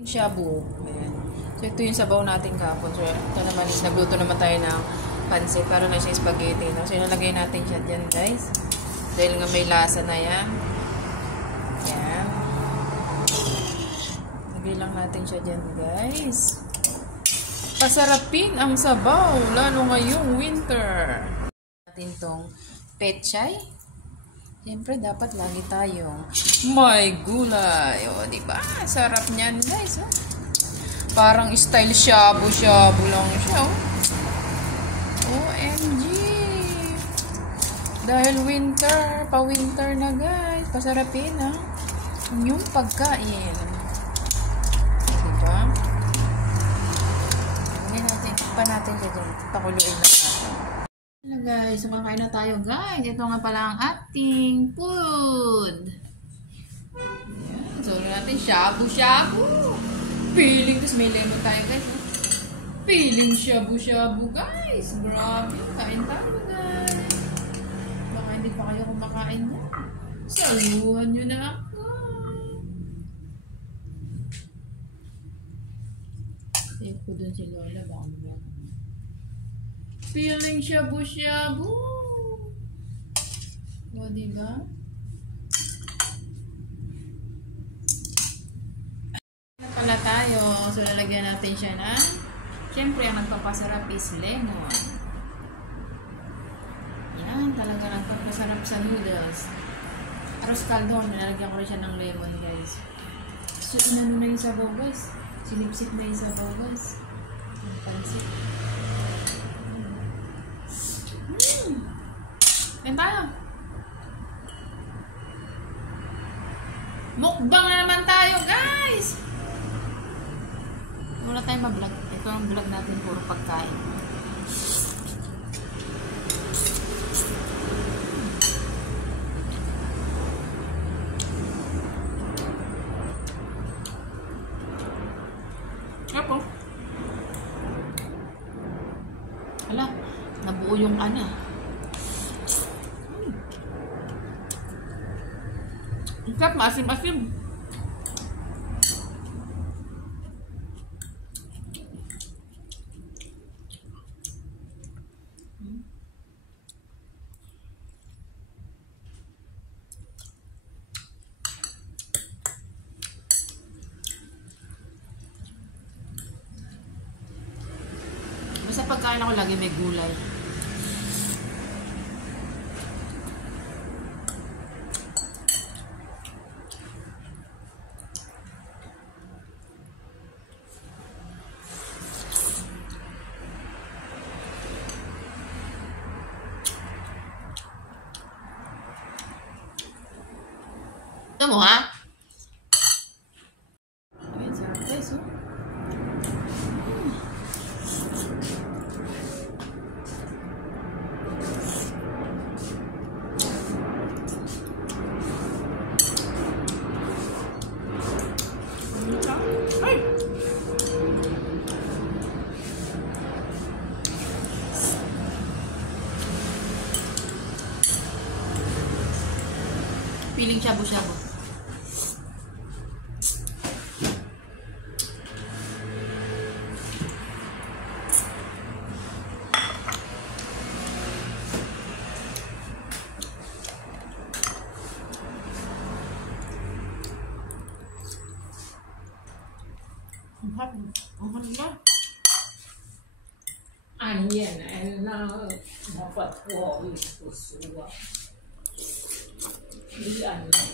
Shabu. Ayan. So, ito yung sabaw natin kahapon. So, ito naman, nagluto naman tayo ng pansit. Para na siya spaghetti. No? So, inalagay natin siya dyan, guys. Dahil nga may lasa na yan. Ayan. Lagay lang natin siya dyan, guys. Pasarapin ang sabaw. Lalo ngayong winter. Natin tong pechay. Siyempre, dapat lagi tayong may gulay. O, diba? Sarap niyan, guys. Oh. Parang style shabu-shabu lang siya. Oh. OMG. Dahil winter, pa-winter na, guys. Pasarapin, ha? Yung pagkain. Diba? Lagyan natin. Pa natin siya dyan. Pakuluin na natin. Hello guys, kumakain na tayo guys. Ito nga pala ang ating food. Ayan. So, natin shabu-shabu. Feeling, tapos may lemon tayo guys. Feeling shabu-shabu guys. Grabe, kain tayo guys. Baka hindi pa kayo kumakain na. Saluhan nyo na ako. Save ko dun si Lola. Baka mo. Feeling shabu-shabu. O, diba? Pala tayo. So, lalagyan natin siya na. Siyempre, ang nagpapasarap is lemon. Yan, talaga nagpapasarap sa noodles. Arroz caldo, nilalagyan ko rin siya ng lemon, guys. So, inano na yung sabaw, guys. Sinipsip na yung sabaw, guys. Ang pansit. Kain tayo. Mukbang na naman tayo, guys. Wala tayong ma-vlog. Ito ang vlog natin, puro pagkain. Apo. Hala, nabuo yung ana. Sarap, maasim-asim. Basta pagkain ako lagi may gulay. Ito mo, ha? Ayan, sarap guys, oh. Ay! Feeling shabu-shabu. Ang handa. Onion and dapat po isusuwa. Di onion.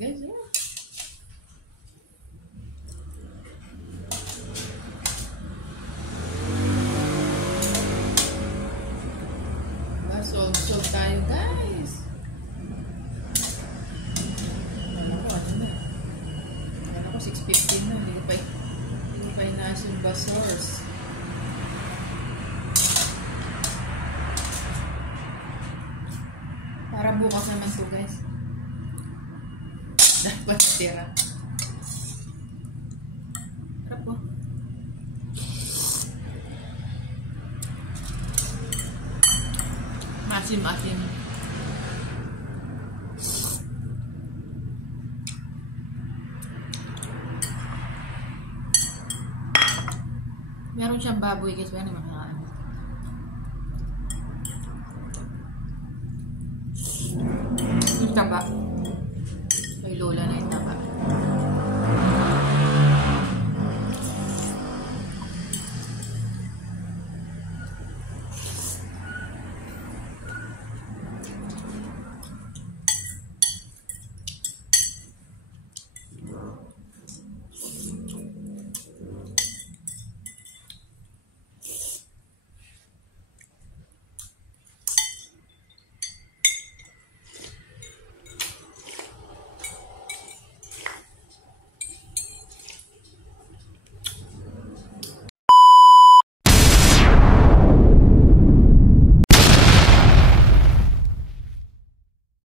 Guys, yeah. Solve tayo guys. Alam ko 6:15 na. Hindi ko pa inaas yung basors. Para bukas naman to guys. Dapat natira. Harap po. Masim-masim. meron siyang baboy guys. Meron makakaan. Yung taba. Kay Lola na ito.